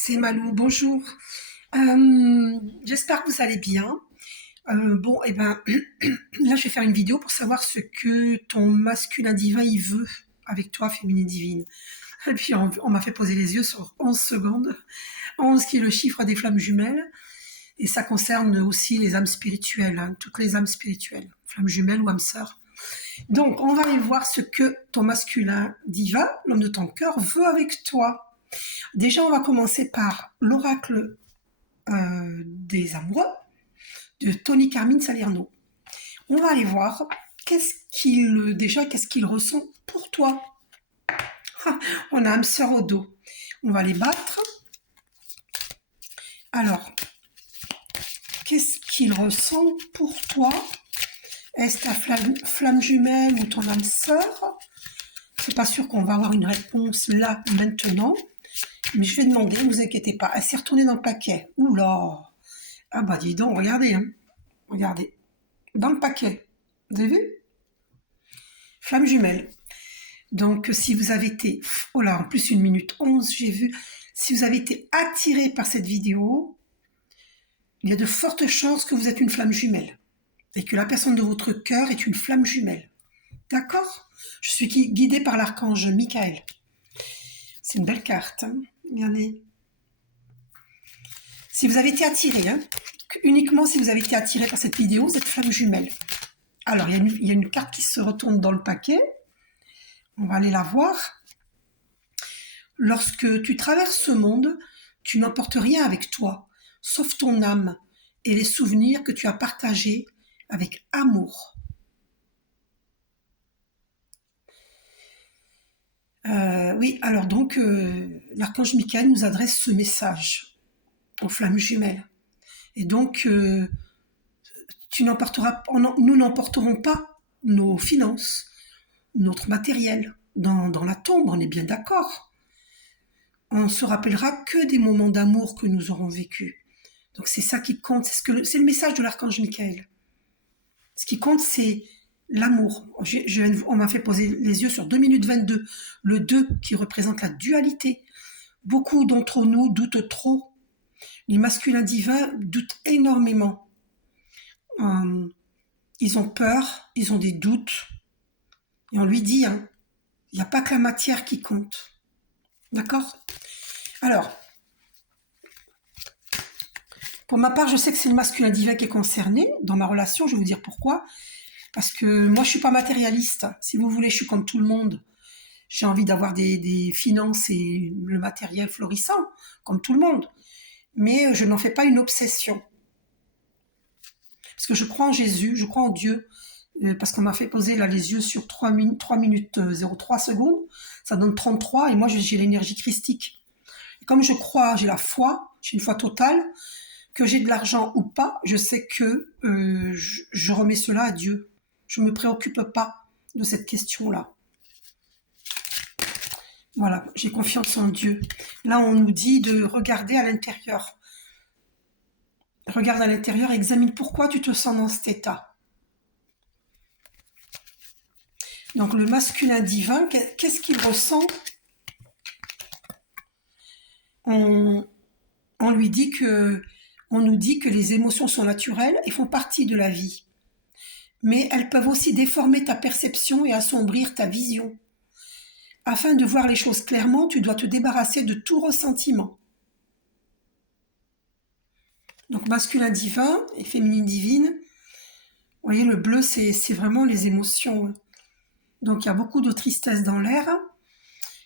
c'est Malou, bonjour. J'espère que vous allez bien. Bon, et ben, là, je vais faire une vidéo pour savoir ce que ton masculin divin il veut avec toi, féminine divine. Et puis, on m'a fait poser les yeux sur 11 secondes. 11 qui est le chiffre des flammes jumelles. Et ça concerne aussi les âmes spirituelles, hein, toutes les âmes spirituelles, flammes jumelles ou âmes sœurs. Donc, on va aller voir ce que ton masculin divin, l'homme de ton cœur, veut avec toi. Déjà, on va commencer par l'oracle des amoureux de Tony Carmine Salerno. On va aller voir qu'est-ce qu'il ressent pour toi. Ah, on a âme sœur au dos. On va les battre. Alors, qu'est-ce qu'il ressent pour toi? Est-ce ta flamme jumelle ou ton âme sœur? C'est pas sûr qu'on va avoir une réponse là, maintenant. Mais je vais demander, ne vous inquiétez pas. Elle s'est retournée dans le paquet. Oula! Ah bah dis donc, regardez, hein. Regardez. Dans le paquet. Vous avez vu? Flamme jumelle. Donc, si vous avez été... Oh là, en plus, 1 minute 11, j'ai vu. Si vous avez été attiré par cette vidéo, il y a de fortes chances que vous êtes une flamme jumelle. Et que la personne de votre cœur est une flamme jumelle. D'accord? Je suis guidée par l'archange Michael. C'est une belle carte, hein. Regardez. Si vous avez été attiré, hein, uniquement si vous avez été attiré par cette vidéo, vous êtes flamme jumelle. Alors, il y a une carte qui se retourne dans le paquet. On va aller la voir. Lorsque tu traverses ce monde, tu n'emportes rien avec toi, sauf ton âme et les souvenirs que tu as partagés avec amour. Oui, alors donc, l'archange Michael nous adresse ce message aux flammes jumelles. Et donc, nous n'emporterons pas nos finances, notre matériel dans la tombe, on est bien d'accord. On ne se rappellera que des moments d'amour que nous aurons vécus. Donc c'est ça qui compte, c'est le message de l'archange Michael. Ce qui compte, c'est l'amour. On m'a fait poser les yeux sur 2 minutes 22, le 2 qui représente la dualité. Beaucoup d'entre nous doutent trop. Les masculins divins doutent énormément. Ils ont peur, ils ont des doutes. Et on lui dit, hein, il n'y a pas que la matière qui compte. D'accord? Alors, pour ma part, je sais que c'est le masculin divin qui est concerné dans ma relation. Je vais vous dire pourquoi. Parce que moi, je ne suis pas matérialiste. Si vous voulez, je suis comme tout le monde. J'ai envie d'avoir des finances et le matériel florissant, comme tout le monde. Mais je n'en fais pas une obsession. Parce que je crois en Jésus, je crois en Dieu. Parce qu'on m'a fait poser là les yeux sur 3 minutes 03 secondes. Ça donne 33 et moi, j'ai l'énergie christique. Et comme je crois, j'ai la foi, j'ai une foi totale, que j'ai de l'argent ou pas, je sais que je remets cela à Dieu. Je ne me préoccupe pas de cette question-là. Voilà, j'ai confiance en Dieu. Là, on nous dit de regarder à l'intérieur. Regarde à l'intérieur, examine pourquoi tu te sens dans cet état. Donc, le masculin divin, qu'est-ce qu'il ressent? On lui dit on nous dit que les émotions sont naturelles et font partie de la vie. Mais elles peuvent aussi déformer ta perception et assombrir ta vision. Afin de voir les choses clairement, tu dois te débarrasser de tout ressentiment. Donc masculin divin et féminine divine, vous voyez le bleu c'est vraiment les émotions. Donc il y a beaucoup de tristesse dans l'air.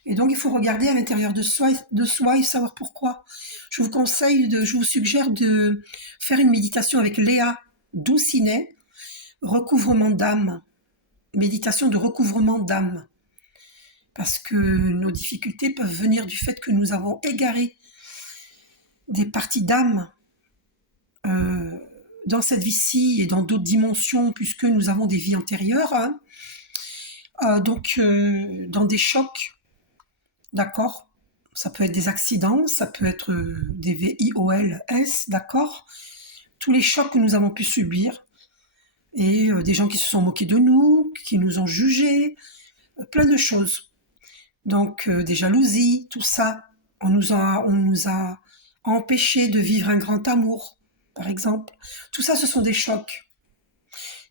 Et donc il faut regarder à l'intérieur de soi et savoir pourquoi. Je vous suggère de faire une méditation avec Léa Doucinet, recouvrement d'âme, méditation de recouvrement d'âme. Parce que nos difficultés peuvent venir du fait que nous avons égaré des parties d'âme dans cette vie-ci et dans d'autres dimensions, puisque nous avons des vies antérieures. Hein. Donc, dans des chocs, d'accord? Ça peut être des accidents, ça peut être des VIOLS, d'accord? Tous les chocs que nous avons pu subir, et des gens qui se sont moqués de nous, qui nous ont jugés, plein de choses. Donc des jalousies, tout ça, on nous a empêchés de vivre un grand amour, par exemple. Tout ça, ce sont des chocs.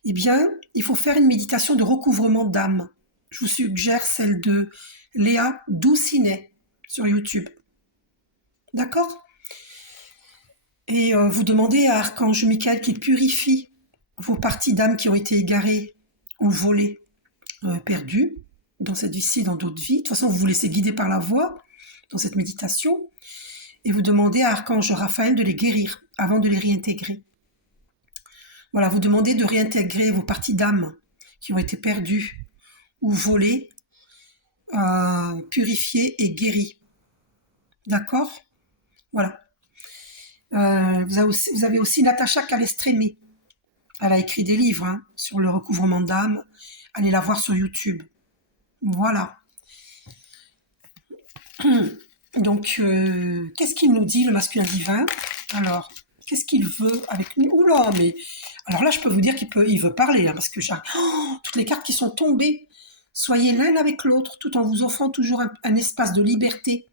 Eh bien, il faut faire une méditation de recouvrement d'âme. Je vous suggère celle de Léa Doucinet sur YouTube. D'accord? Et vous demandez à Archange Michael qu'il purifie vos parties d'âme qui ont été égarées ou volées, perdues dans cette vie-ci, dans d'autres vies. De toute façon, vous vous laissez guider par la voix dans cette méditation. Et vous demandez à Archange Raphaël de les guérir avant de les réintégrer. Voilà, vous demandez de réintégrer vos parties d'âme qui ont été perdues ou volées, purifiées et guéries. D'accord? Voilà. Vous avez aussi Natacha Calestrémé. Elle a écrit des livres sur le recouvrement d'âme. Allez la voir sur YouTube. Voilà. Donc, qu'est-ce qu'il nous dit, le masculin divin? Alors, qu'est-ce qu'il veut avec nous? Oula, mais... Alors là, je peux vous dire il veut parler, parce que j'ai toutes les cartes qui sont tombées. Soyez l'un avec l'autre, tout en vous offrant toujours un espace de liberté.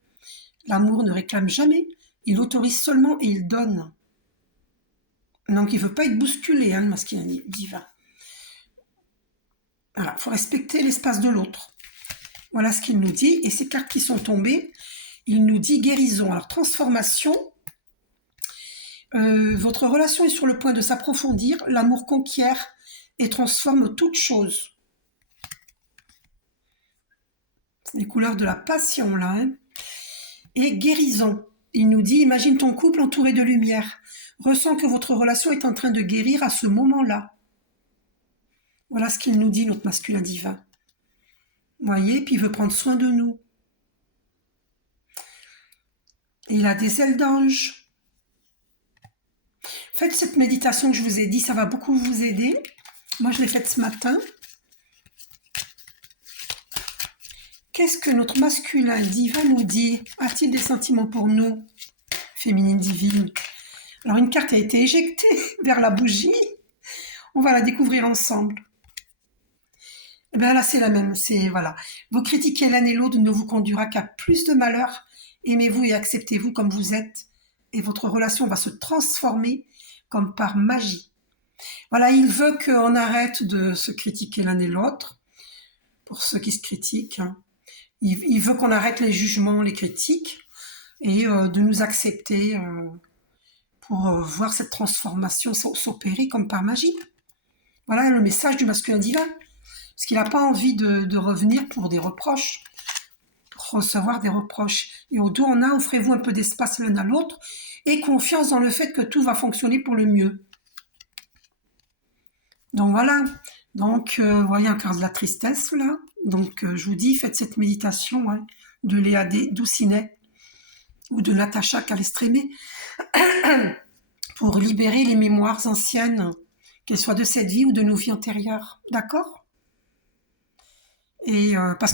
L'amour ne réclame jamais, il autorise seulement et il donne. Donc, il ne veut pas être bousculé, le masculin divin. Voilà, il faut respecter l'espace de l'autre. Voilà ce qu'il nous dit. Et ces cartes qui sont tombées, il nous dit guérison. Alors, transformation. Votre relation est sur le point de s'approfondir. L'amour conquiert et transforme toute chose. C'est les couleurs de la passion, là. Et guérison. Il nous dit, imagine ton couple entouré de lumière. Ressens que votre relation est en train de guérir à ce moment-là. Voilà ce qu'il nous dit, notre masculin divin. Vous voyez, puis il veut prendre soin de nous. Et il a des ailes d'ange. Faites cette méditation que je vous ai dit, ça va beaucoup vous aider. Moi, je l'ai faite ce matin. Qu'est-ce que notre masculin divin nous dit? A-t-il des sentiments pour nous, féminine divine? Alors, une carte a été éjectée vers la bougie. On va la découvrir ensemble. Et bien là, c'est la même. C'est voilà. Vous critiquez l'un et l'autre ne vous conduira qu'à plus de malheur. Aimez-vous et acceptez-vous comme vous êtes. Et votre relation va se transformer comme par magie. Voilà, il veut qu'on arrête de se critiquer l'un et l'autre. Pour ceux qui se critiquent. Il veut qu'on arrête les jugements, les critiques. Et de nous accepter pour voir cette transformation s'opérer comme par magie. Voilà le message du masculin divin. Parce qu'il n'a pas envie de revenir pour des reproches, pour recevoir des reproches. Et au dos en un, offrez-vous un peu d'espace l'un à l'autre et confiance dans le fait que tout va fonctionner pour le mieux. Donc voilà. Donc, vous voyez encore de la tristesse là. Donc, je vous dis, faites cette méditation de Léa Doucinet ou de Natacha Calestrémé pour libérer les mémoires anciennes, qu'elles soient de cette vie ou de nos vies antérieures. D'accord? Et parce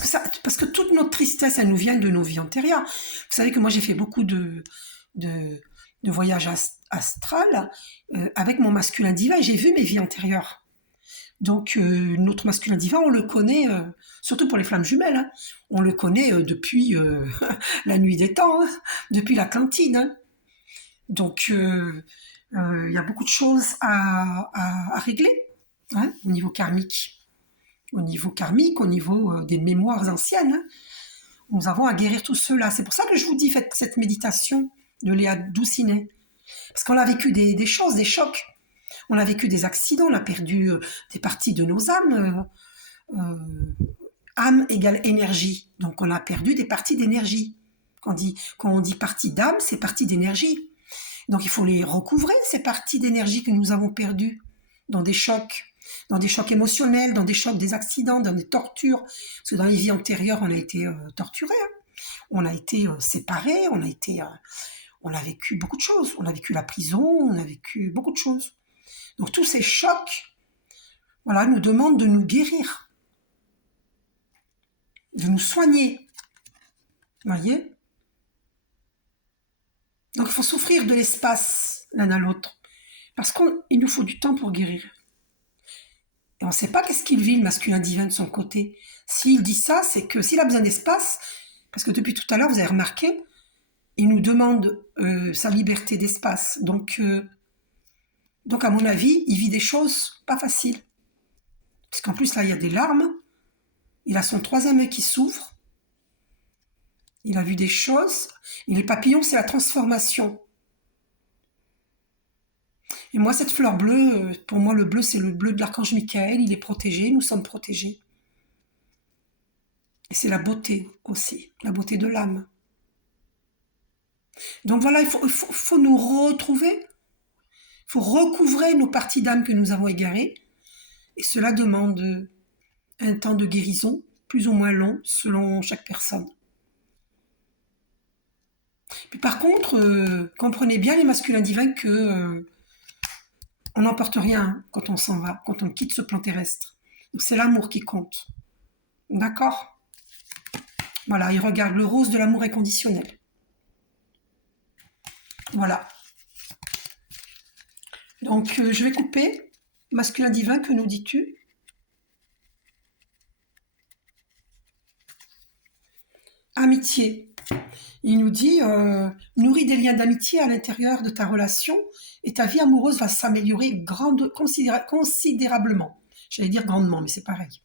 que toute notre tristesse, elle nous vient de nos vies antérieures. Vous savez que moi, j'ai fait beaucoup de voyages astrales avec mon masculin divin et j'ai vu mes vies antérieures. Donc, notre masculin divin, on le connaît, surtout pour les flammes jumelles, on le connaît depuis la nuit des temps, depuis l'Atlantide. Donc, il y a beaucoup de choses à régler au niveau karmique. Au niveau des mémoires anciennes. Nous avons à guérir tout cela. C'est pour ça que je vous dis, faites cette méditation de Léa Doucinet. Parce qu'on a vécu des choses, des chocs. On a vécu des accidents, on a perdu des parties de nos âmes. Âme égale énergie. Donc on a perdu des parties d'énergie. Quand on dit partie d'âme, c'est partie d'énergie. Donc il faut les recouvrer, ces parties d'énergie que nous avons perdues dans des chocs émotionnels, dans des chocs, des accidents, dans des tortures. Parce que dans les vies antérieures, on a été torturés. On a été séparés, on a vécu beaucoup de choses. On a vécu la prison, on a vécu beaucoup de choses. Donc tous ces chocs, voilà, nous demandent de nous guérir, de nous soigner. Vous voyez? Donc il faut s'offrir de l'espace l'un à l'autre. Parce qu'il nous faut du temps pour guérir. Et on ne sait pas qu'est-ce qu'il vit, le masculin divin de son côté. S'il dit ça, c'est que s'il a besoin d'espace, parce que depuis tout à l'heure, vous avez remarqué, il nous demande sa liberté d'espace. Donc, à mon avis, il vit des choses pas faciles. Parce qu'en plus, là, il y a des larmes. Il a son troisième œil qui s'ouvre. Il a vu des choses. Et les papillons, c'est la transformation. Et moi, cette fleur bleue, pour moi, le bleu, c'est le bleu de l'archange Michael. Il est protégé, nous sommes protégés. Et c'est la beauté aussi, la beauté de l'âme. Donc voilà, il faut nous retrouver. Il faut recouvrer nos parties d'âme que nous avons égarées. Et cela demande un temps de guérison, plus ou moins long, selon chaque personne. Puis par contre, comprenez bien les masculins divins que on n'emporte rien quand on s'en va, quand on quitte ce plan terrestre. Donc c'est l'amour qui compte. D'accord? Voilà, il regarde le rose de l'amour inconditionnel. Voilà. Donc je vais couper. Masculin divin, que nous dis-tu? Amitié. Il nous dit, nourris des liens d'amitié à l'intérieur de ta relation et ta vie amoureuse va s'améliorer considérablement. J'allais dire grandement, mais c'est pareil.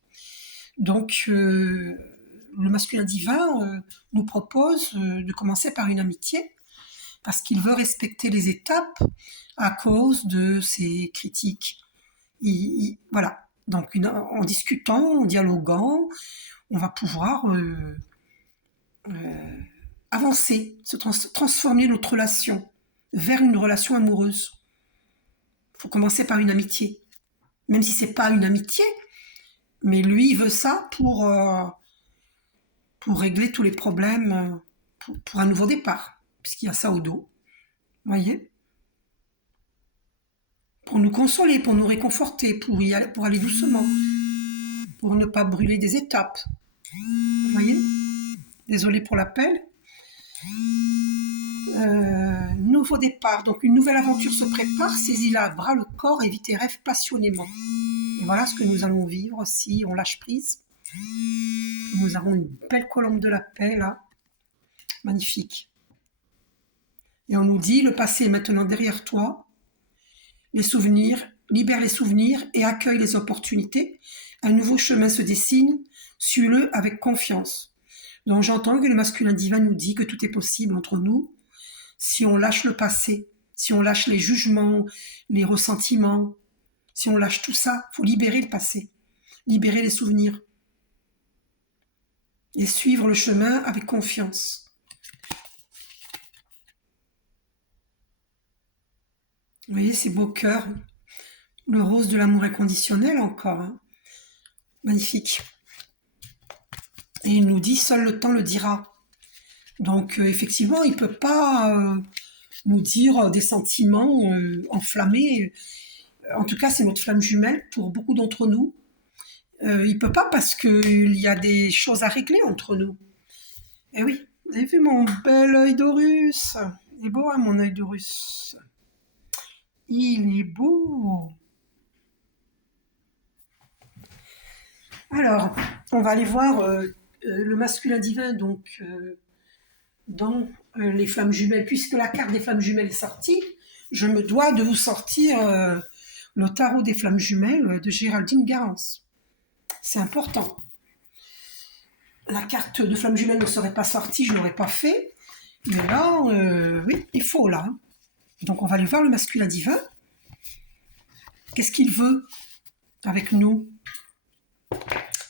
Donc, le masculin divin nous propose de commencer par une amitié parce qu'il veut respecter les étapes à cause de ses critiques. Voilà. Donc, en discutant, en dialoguant, on va pouvoir avancer, transformer notre relation vers une relation amoureuse. Il faut commencer par une amitié. Même si c'est pas une amitié, mais lui, il veut ça pour régler tous les problèmes, pour un nouveau départ, puisqu'il y a ça au dos. Vous voyez? Pour nous consoler, pour nous réconforter, pour aller doucement, pour ne pas brûler des étapes. Vous voyez? Désolée pour l'appel. Nouveau départ, donc une nouvelle aventure se prépare, saisis-la à bras le corps et vis tes rêves passionnément. Et voilà ce que nous allons vivre si on lâche prise. Nous avons une belle colombe de la paix là, magnifique. Et on nous dit, le passé est maintenant derrière toi, les souvenirs, libère les souvenirs et accueille les opportunités. Un nouveau chemin se dessine, suis-le avec confiance. Donc j'entends que le masculin divin nous dit que tout est possible entre nous si on lâche le passé, si on lâche les jugements, les ressentiments, si on lâche tout ça. Il faut libérer le passé, libérer les souvenirs et suivre le chemin avec confiance. Vous voyez ces beaux cœurs, le rose de l'amour inconditionnel encore, hein. Magnifique. Et il nous dit, seul le temps le dira. Donc effectivement, il ne peut pas nous dire des sentiments enflammés. En tout cas, c'est notre flamme jumelle pour beaucoup d'entre nous. Il ne peut pas parce qu'il y a des choses à régler entre nous. Et oui, vous avez vu mon bel œil d'Horus? Il est beau, hein, mon œil d'Horus? Il est beau. Alors, on va aller voir le masculin divin donc dans les flammes jumelles. Puisque la carte des flammes jumelles est sortie, je me dois de vous sortir le tarot des flammes jumelles de Géraldine Garance. C'est important. La carte de flamme jumelle ne serait pas sortie, je ne l'aurais pas fait. Mais là, oui, il faut là. Donc on va aller voir le masculin divin. Qu'est-ce qu'il veut avec nous?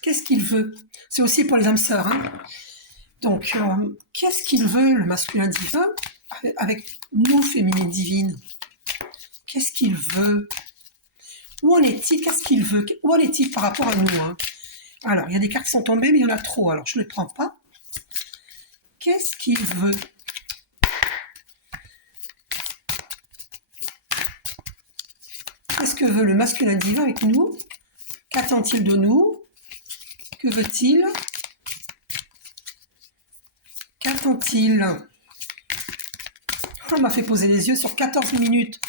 Qu'est-ce qu'il veut? C'est aussi pour les âmes sœurs. Hein. Donc, qu'est-ce qu'il veut, le masculin divin, avec nous, féminines divines? Qu'est-ce qu'il veut? Où en est-il? Qu'est-ce qu'il veut? Où en est-il par rapport à nous, hein? Alors, il y a des cartes qui sont tombées, mais il y en a trop, alors je ne les prends pas. Qu'est-ce qu'il veut? Qu'est-ce que veut le masculin divin avec nous? Qu'attend-il de nous? Que veut-il? Qu'attend-il? On m'a fait poser les yeux sur 14 minutes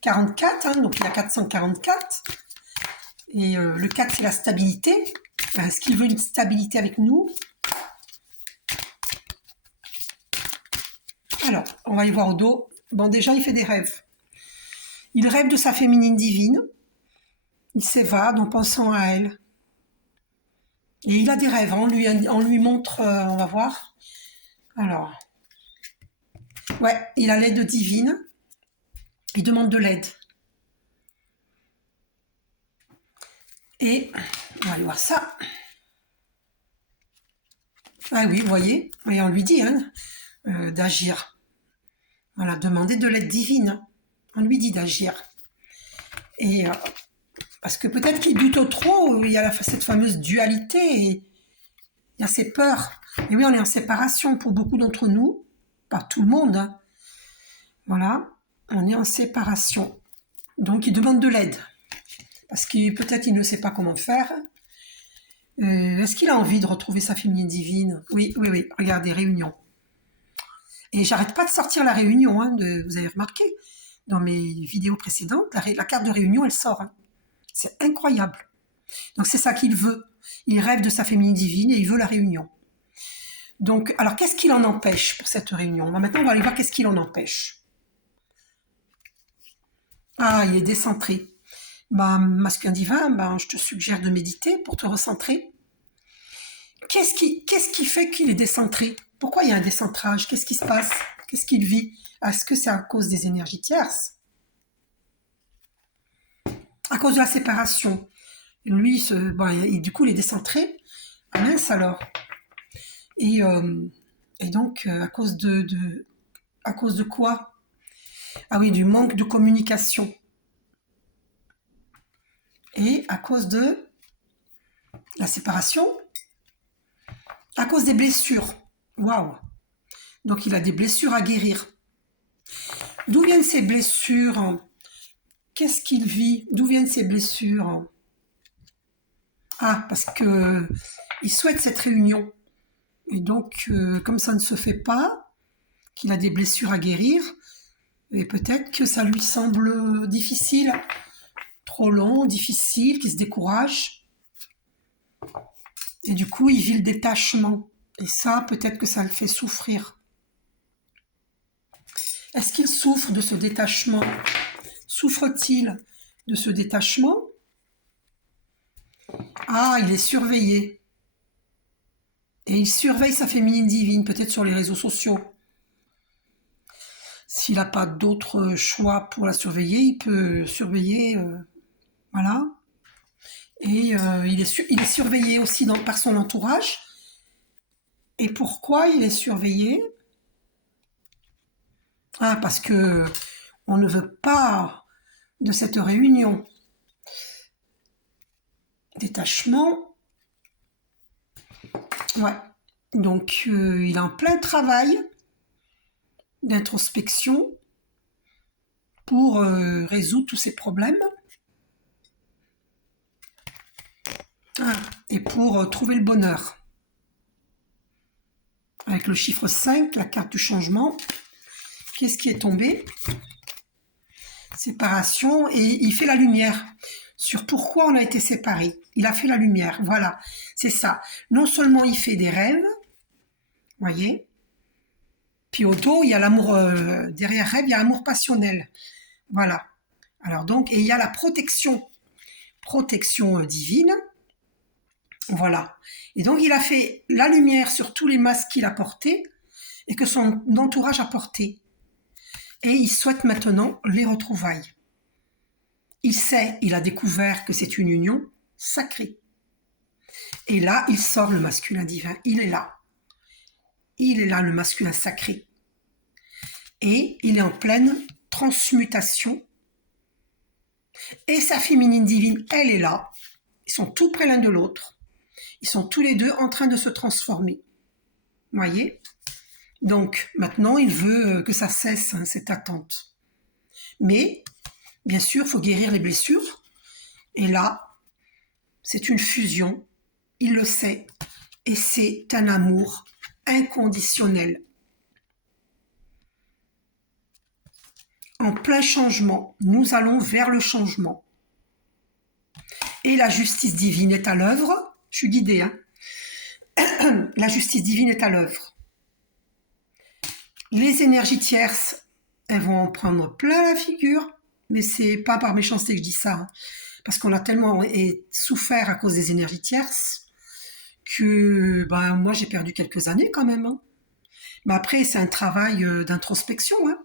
44, hein, donc il y a 444. Et le 4, c'est la stabilité. Est-ce qu'il veut une stabilité avec nous? Alors, on va aller voir au dos. Bon, déjà, il fait des rêves. Il rêve de sa féminine divine. Il s'évade en pensant à elle. Et il a des rêves. On lui montre, on va voir. Alors, ouais, il a l'aide divine. Il demande de l'aide. Et on va aller voir ça. Ah oui, vous voyez, et on lui dit hein, d'agir. Voilà, demander de l'aide divine. On lui dit d'agir. Et parce que peut-être qu'il doute trop, il y a cette fameuse dualité, et il y a ces peurs. Et oui, on est en séparation pour beaucoup d'entre nous, pas tout le monde. Hein. Voilà, on est en séparation. Donc il demande de l'aide. Parce que peut-être il ne sait pas comment faire. Est-ce qu'il a envie de retrouver sa féminine divine? Oui, oui, oui. Regardez, réunion. Et j'arrête pas de sortir la réunion. Hein, vous avez remarqué, dans mes vidéos précédentes, la carte de réunion, elle sort. Hein. C'est incroyable. Donc c'est ça qu'il veut. Il rêve de sa féminine divine et il veut la réunion. Donc, alors qu'est-ce qu'il en empêche pour cette réunion? Maintenant, on va aller voir qu'est-ce qu'il en empêche. Ah, il est décentré. Bah, masculin divin, bah, je te suggère de méditer pour te recentrer. Qu'est-ce qui fait qu'il est décentré? Pourquoi il y a un décentrage? Qu'est-ce qui se passe? Qu'est-ce qu'il vit? Est-ce que c'est à cause des énergies tierces? À cause de la séparation? Lui, et du coup, il est décentré. Ah mince alors. Et donc, à cause de quoi? Ah oui, du manque de communication. Et à cause de la séparation? À cause des blessures. Waouh! Donc, il a des blessures à guérir. D'où viennent ces blessures? Qu'est-ce qu'il vit? D'où viennent ces blessures? Ah, parce que il souhaite cette réunion. Et donc, comme ça ne se fait pas, qu'il a des blessures à guérir, et peut-être que ça lui semble difficile, trop long, difficile, qu'il se décourage. Et du coup, il vit le détachement. Et ça, peut-être que ça le fait souffrir. Est-ce qu'il souffre de ce détachement? Souffre-t-il de ce détachement? Ah, il est surveillé. Et il surveille sa féminine divine, peut-être sur les réseaux sociaux. S'il n'a pas d'autre choix pour la surveiller, il peut surveiller, voilà. Et il est surveillé aussi par son entourage. Et pourquoi il est surveillé? Ah, parce que on ne veut pas de cette réunion. Détachement. Ouais. Donc, il est en plein travail d'introspection pour résoudre tous ces problèmes. Ah, et pour trouver le bonheur. Avec le chiffre 5, la carte du changement. Qu'est-ce qui est tombé? Séparation, et il fait la lumière sur pourquoi on a été séparés. Il a fait la lumière, voilà, c'est ça. Non seulement il fait des rêves, voyez, puis au dos, il y a l'amour, derrière rêve, il y a l'amour passionnel. Voilà. Alors donc, et il y a la protection divine. Voilà. Et donc, il a fait la lumière sur tous les masques qu'il a portés et que son entourage a portés. Et il souhaite maintenant les retrouvailles. Il sait, il a découvert que c'est une union sacrée. Et là, il sort le masculin divin. Il est là. Il est là, le masculin sacré. Et il est en pleine transmutation. Et sa féminine divine, elle est là. Ils sont tout près l'un de l'autre. Ils sont tous les deux en train de se transformer. Vous voyez? Donc, maintenant, il veut que ça cesse, hein, cette attente. Mais, bien sûr, il faut guérir les blessures. Et là, c'est une fusion. Il le sait. Et c'est un amour inconditionnel. En plein changement. Nous allons vers le changement. Et la justice divine est à l'œuvre. Je suis guidée, hein. La justice divine est à l'œuvre. Les énergies tierces, elles vont en prendre plein la figure, mais c'est pas par méchanceté que je dis ça, hein, parce qu'on a tellement souffert à cause des énergies tierces que ben, moi j'ai perdu quelques années quand même, hein. Mais après, c'est un travail d'introspection, hein,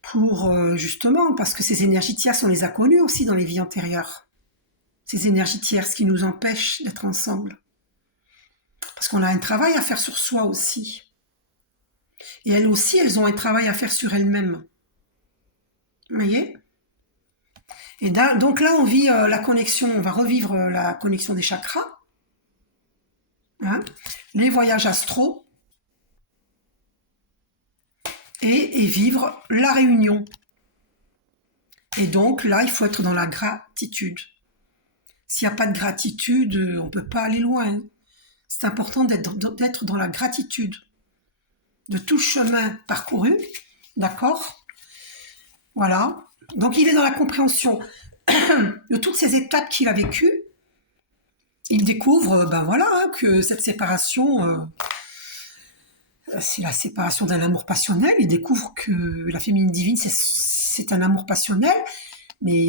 pour justement, parce que ces énergies tierces, on les a connues aussi dans les vies antérieures. Ces énergies tierces qui nous empêchent d'être ensemble. Parce qu'on a un travail à faire sur soi aussi. Et elles aussi, elles ont un travail à faire sur elles-mêmes. Vous voyez? Et donc là, on vit la connexion, on va revivre la connexion des chakras, hein, les voyages astraux, et vivre la réunion. Et donc là, il faut être dans la gratitude. S'il n'y a pas de gratitude, on ne peut pas aller loin. C'est important d'être dans la gratitude de tout chemin parcouru, d'accord? Voilà. Donc il est dans la compréhension de toutes ces étapes qu'il a vécues. Il découvre, ben voilà, hein, que cette séparation, c'est la séparation d'un amour passionnel. Il découvre que la féminine divine, c'est un amour passionnel, mais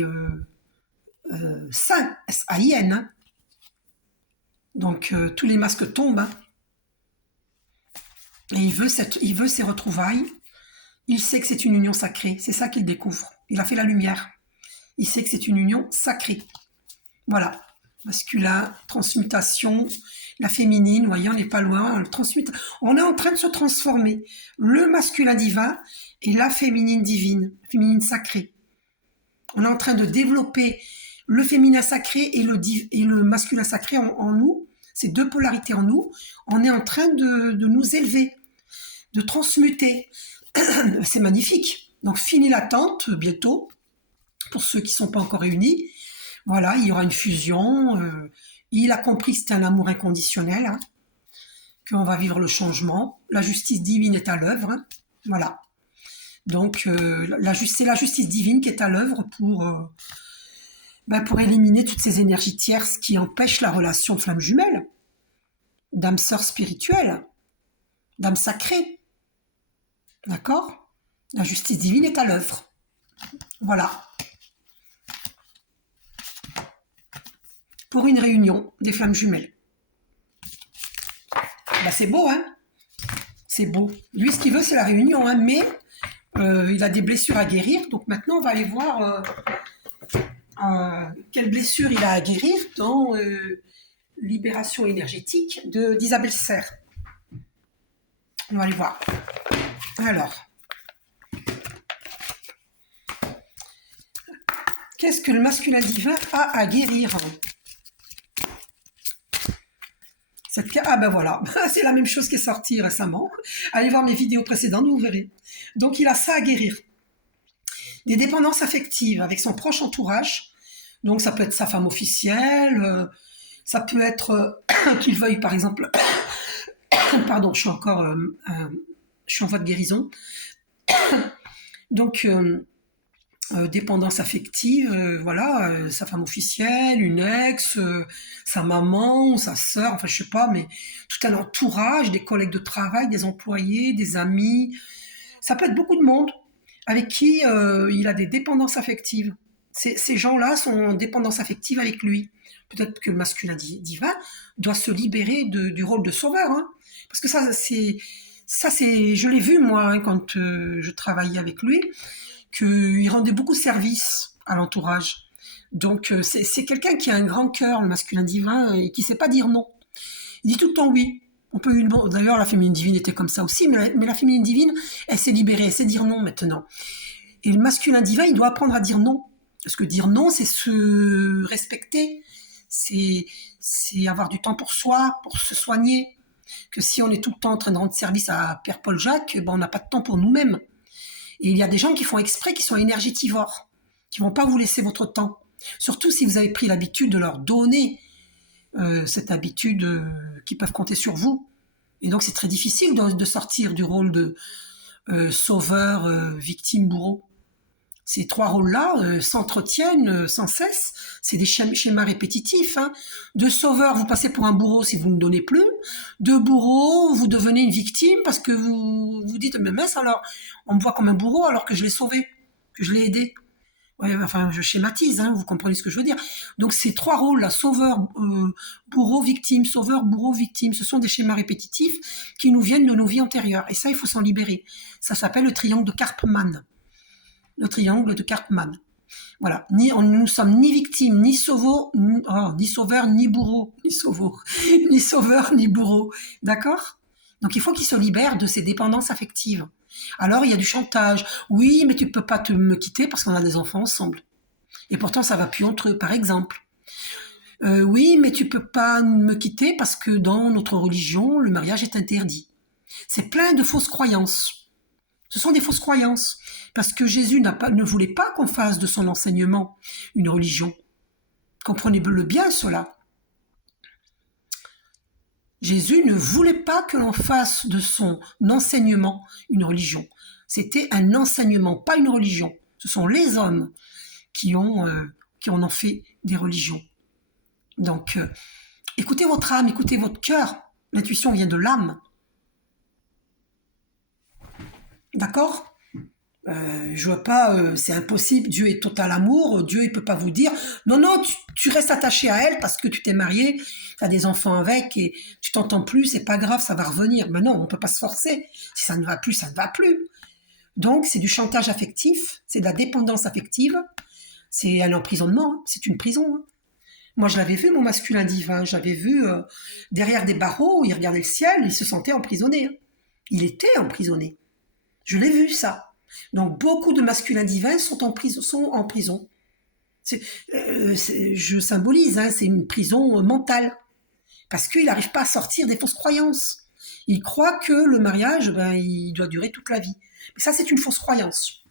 sain, S-A-I-N. Hein. Donc tous les masques tombent. Hein. Et il veut ces retrouvailles. Il sait que c'est une union sacrée. C'est ça qu'il découvre. Il a fait la lumière. Il sait que c'est une union sacrée. Voilà. Masculin, transmutation, la féminine, vous voyez, on n'est pas loin. On est en train de se transformer. Le masculin divin et la féminine divine, la féminine sacrée. On est en train de développer le féminin sacré et le masculin sacré en nous. Ces deux polarités en nous. On est en train de nous élever, de transmuter. C'est magnifique. Donc, fini l'attente, bientôt, pour ceux qui ne sont pas encore réunis. Voilà, il y aura une fusion. Il a compris que c'était un amour inconditionnel, hein, qu'on va vivre le changement. La justice divine est à l'œuvre. Hein, voilà. Donc, c'est la justice divine qui est à l'œuvre pour éliminer toutes ces énergies tierces qui empêchent la relation de flamme jumelle, d'âme sœur spirituelle, d'âme sacrée. D'accord? La justice divine est à l'œuvre. Voilà. Pour une réunion des flammes jumelles. Ben, c'est beau, hein? C'est beau. Lui, ce qu'il veut, c'est la réunion, hein, mais il a des blessures à guérir. Donc maintenant, on va aller voir quelle blessure il a à guérir dans Libération énergétique d'Isabelle Serre. On va aller voir. Alors, qu'est-ce que le masculin divin a à guérir? Ah ben voilà, c'est la même chose qui est sortie récemment. Allez voir mes vidéos précédentes, vous verrez. Donc il a ça à guérir. Des dépendances affectives avec son proche entourage. Donc ça peut être sa femme officielle, ça peut être qu'il veuille par exemple... Pardon, je suis en voie de guérison. Donc... dépendance affective, voilà, sa femme officielle, une ex, sa maman, sa sœur, enfin je sais pas, mais tout un entourage, des collègues de travail, des employés, des amis. Ça peut être beaucoup de monde avec qui il a des dépendances affectives. Ces gens-là sont en dépendance affective avec lui. Peut-être que le masculin divin doit se libérer du rôle de sauveur, hein, parce que ça c'est, je l'ai vu moi hein, quand je travaillais avec lui. Qu'il rendait beaucoup de services à l'entourage. Donc, c'est quelqu'un qui a un grand cœur, le masculin divin, et qui ne sait pas dire non. Il dit tout le temps oui. D'ailleurs, la féminine divine était comme ça aussi, mais la féminine divine, elle s'est libérée, elle sait dire non maintenant. Et le masculin divin, il doit apprendre à dire non. Parce que dire non, c'est se respecter, c'est avoir du temps pour soi, pour se soigner. Que si on est tout le temps en train de rendre service à Père Paul Jacques, ben on n'a pas de temps pour nous-mêmes. Et il y a des gens qui font exprès, qui sont énergétivores, qui ne vont pas vous laisser votre temps. Surtout si vous avez pris l'habitude de leur donner cette habitude qu'ils peuvent compter sur vous. Et donc c'est très difficile de sortir du rôle de sauveur, victime, bourreau. Ces trois rôles-là s'entretiennent sans cesse. C'est des schémas répétitifs. Hein. De sauveur, vous passez pour un bourreau si vous ne donnez plus. De bourreau, vous devenez une victime parce que vous vous dites, mais mince, alors, on me voit comme un bourreau alors que je l'ai sauvé, que je l'ai aidé. Ouais, enfin, je schématise, hein, vous comprenez ce que je veux dire. Donc ces trois rôles-là, sauveur, bourreau, victime, sauveur, bourreau, victime, ce sont des schémas répétitifs qui nous viennent de nos vies antérieures. Et ça, il faut s'en libérer. Ça s'appelle le triangle de Karpman. Le triangle de Karpman. Voilà. Nous sommes ni victimes, ni sauveur, ni sauveur, ni bourreau, ni sauveur, ni sauveur, ni bourreau. D'accord? Donc il faut qu'ils se libèrent de ces dépendances affectives. Alors il y a du chantage. Oui, mais tu peux pas me quitter parce qu'on a des enfants ensemble. Et pourtant ça va plus entre eux, par exemple. Oui, mais tu peux pas me quitter parce que dans notre religion, le mariage est interdit. C'est plein de fausses croyances. Ce sont des fausses croyances. Parce que Jésus ne voulait pas qu'on fasse de son enseignement une religion. Comprenez-le bien, cela. Jésus ne voulait pas que l'on fasse de son enseignement une religion. C'était un enseignement, pas une religion. Ce sont les hommes qui en ont fait des religions. Donc, écoutez votre âme, écoutez votre cœur. L'intuition vient de l'âme. D'accord ? Je vois pas, c'est impossible, Dieu est total amour, Dieu il peut pas vous dire non, tu restes attaché à elle parce que tu t'es marié, tu as des enfants avec et tu t'entends plus, c'est pas grave, ça va revenir. Mais non, on peut pas se forcer. Si ça ne va plus, ça ne va plus. Donc c'est du chantage affectif, c'est de la dépendance affective, c'est un emprisonnement, hein, c'est une prison. Hein. Moi je l'avais vu mon masculin divin, j'avais vu derrière des barreaux, il regardait le ciel, il se sentait emprisonné. Hein. Il était emprisonné. Je l'ai vu ça. Donc beaucoup de masculins divins sont en prison. Je symbolise, hein, c'est une prison mentale. Parce qu'il n'arrive pas à sortir des fausses croyances. Il croit que le mariage, il doit durer toute la vie. Mais ça, c'est une fausse croyance.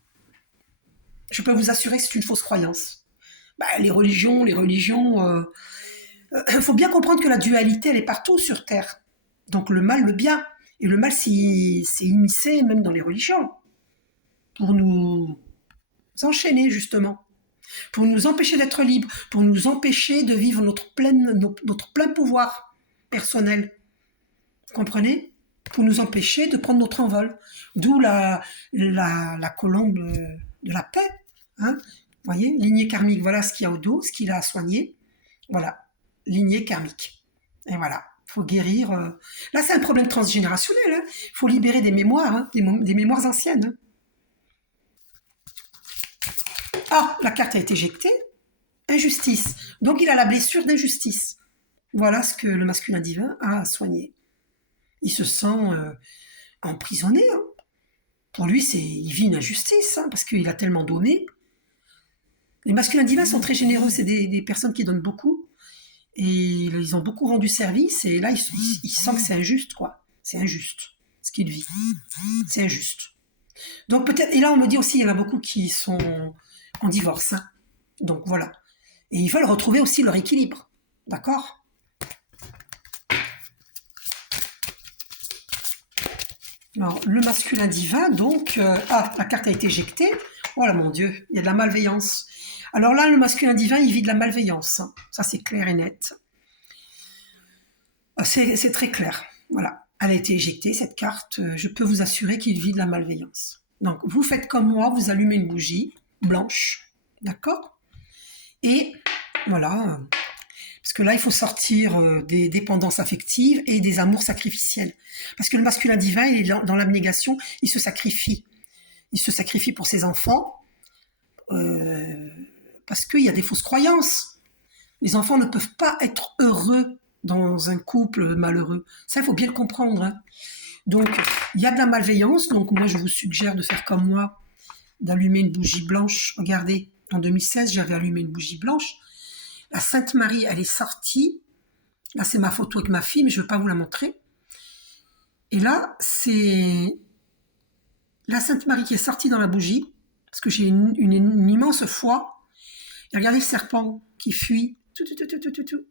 Je peux vous assurer que c'est une fausse croyance. Les religions, faut bien comprendre que la dualité, elle est partout sur Terre. Donc le mal, le bien. Et le mal, c'est immiscé même dans les religions. Pour nous enchaîner, justement. Pour nous empêcher d'être libres. Pour nous empêcher de vivre notre plein pouvoir personnel. Vous comprenez ? Pour nous empêcher de prendre notre envol. D'où la colombe de la paix. Hein ? Vous voyez ? Lignée karmique, voilà ce qu'il y a au dos, ce qu'il a à soigner. Voilà. Lignée karmique. Et voilà. Il faut guérir. Là, c'est un problème transgénérationnel. Il faut libérer des mémoires, hein, des mémoires anciennes. Hein. Ah, la carte a été éjectée. Injustice. Donc, il a la blessure d'injustice. Voilà ce que le masculin divin a à soigner. Il se sent emprisonné. Hein. Pour lui, il vit une injustice, hein, parce qu'il a tellement donné. Les masculins divins sont très généreux. C'est des personnes qui donnent beaucoup. Et ils ont beaucoup rendu service. Et là, il sent que c'est injuste, quoi. C'est injuste, ce qu'il vit. C'est injuste. Donc, peut-être... Et là, on me dit aussi, il y en a beaucoup qui sont en divorce. Hein. Donc, voilà. Et ils veulent retrouver aussi leur équilibre. D'accord ? Alors, le masculin divin, donc... la carte a été éjectée. Oh là, mon Dieu, il y a de la malveillance. Alors là, le masculin divin, il vit de la malveillance. Ça, c'est clair et net. C'est très clair. Voilà. Elle a été éjectée, cette carte. Je peux vous assurer qu'il vit de la malveillance. Donc, vous faites comme moi, vous allumez une bougie blanche. D'accord ? Et voilà, parce que là, il faut sortir des dépendances affectives et des amours sacrificiels. Parce que le masculin divin, il est dans l'abnégation, il se sacrifie. Il se sacrifie pour ses enfants, parce qu'il y a des fausses croyances. Les enfants ne peuvent pas être heureux dans un couple malheureux. Ça, il faut bien le comprendre. Hein. Donc, il y a de la malveillance, donc moi, je vous suggère de faire comme moi, d'allumer une bougie blanche. Regardez, en 2016, j'avais allumé une bougie blanche. La Sainte Marie, elle est sortie. Là, c'est ma photo avec ma fille, mais je ne veux pas vous la montrer. Et là, c'est la Sainte Marie qui est sortie dans la bougie, parce que j'ai une immense foi. Et regardez le serpent qui fuit. Le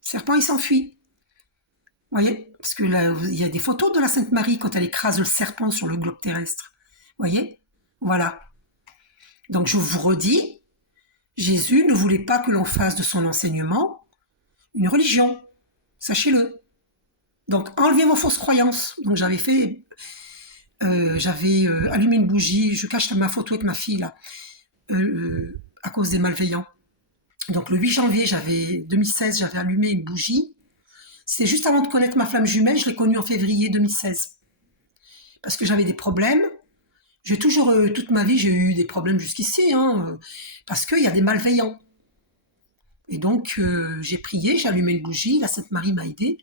serpent, il s'enfuit. Vous voyez ? Parce que là, il y a des photos de la Sainte Marie quand elle écrase le serpent sur le globe terrestre. Vous voyez ? Voilà. Donc je vous redis, Jésus ne voulait pas que l'on fasse de son enseignement une religion, sachez-le. Donc enlevez vos fausses croyances. Donc j'avais allumé une bougie, je cache ma photo avec ma fille là, à cause des malveillants. Donc le 8 janvier 2016, j'avais allumé une bougie. C'est juste avant de connaître ma flamme jumelle, je l'ai connue en février 2016. Parce que j'avais des problèmes. J'ai toujours, toute ma vie, j'ai eu des problèmes jusqu'ici, hein, parce qu'il y a des malveillants. Et donc, j'ai prié, j'ai allumé une bougie, la Sainte Marie m'a aidée.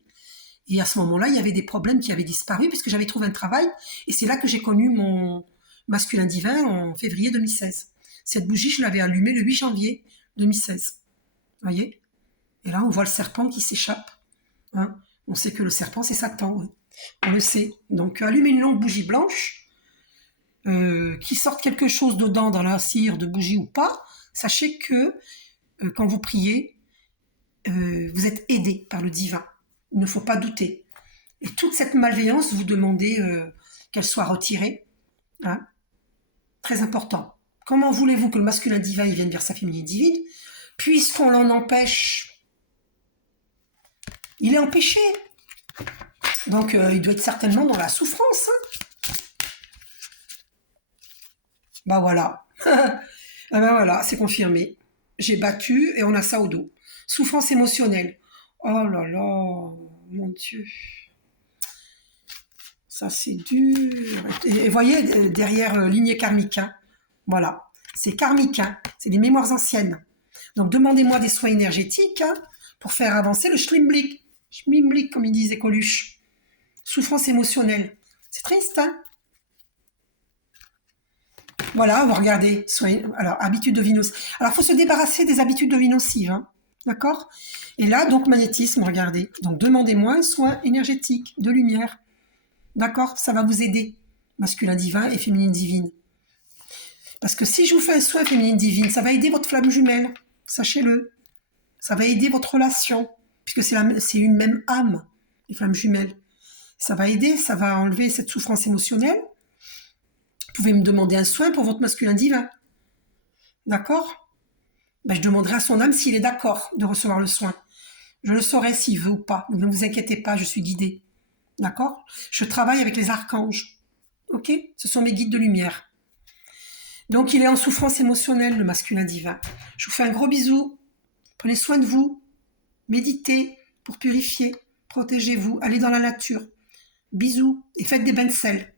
Et à ce moment-là, il y avait des problèmes qui avaient disparu, puisque j'avais trouvé un travail. Et c'est là que j'ai connu mon masculin divin en février 2016. Cette bougie, je l'avais allumée le 8 janvier 2016. Vous voyez? Et là, on voit le serpent qui s'échappe. Hein, on sait que le serpent, c'est Satan. Hein. On le sait. Donc, allumez une longue bougie blanche. Qu'il sorte quelque chose dedans dans la cire de bougie ou pas, sachez que quand vous priez, vous êtes aidé par le divin. Il ne faut pas douter. Et toute cette malveillance, vous demandez qu'elle soit retirée. Hein, très important. Comment voulez-vous que le masculin divin vienne vers sa féminine divine, puisqu'on l'en empêche? Il est empêché. Donc il doit être certainement dans la souffrance. Hein. Bah voilà. Ah ben voilà, c'est confirmé. J'ai battu et on a ça au dos. Souffrance émotionnelle. Oh là là, mon Dieu. Ça c'est dur. Et voyez, derrière lignée karmique, hein. Voilà. C'est karmique, hein. C'est des mémoires anciennes. Donc demandez-moi des soins énergétiques hein, pour faire avancer le schlimblick. Schlimblick, comme ils disaient Coluche. Souffrance émotionnelle. C'est triste, hein. Voilà, vous regardez. Alors, habitudes de vie nocive. Alors, il faut se débarrasser des habitudes de vie nocives. Hein, d'accord? Et là, donc, magnétisme, regardez. Donc, demandez-moi un soin énergétique, de lumière. D'accord? Ça va vous aider. Masculin divin et féminine divine. Parce que si je vous fais un soin féminine divine, ça va aider votre flamme jumelle. Sachez-le. Ça va aider votre relation. Puisque c'est une même âme, les flammes jumelles. Ça va aider, ça va enlever cette souffrance émotionnelle. Vous pouvez me demander un soin pour votre masculin divin. D'accord? Ben, je demanderai à son âme s'il est d'accord de recevoir le soin. Je le saurai s'il veut ou pas. Ne vous inquiétez pas, je suis guidée. D'accord? Je travaille avec les archanges. Ok? Ce sont mes guides de lumière. Donc, il est en souffrance émotionnelle, le masculin divin. Je vous fais un gros bisou. Prenez soin de vous. Méditez pour purifier. Protégez-vous. Allez dans la nature. Bisous et faites des bains de sel.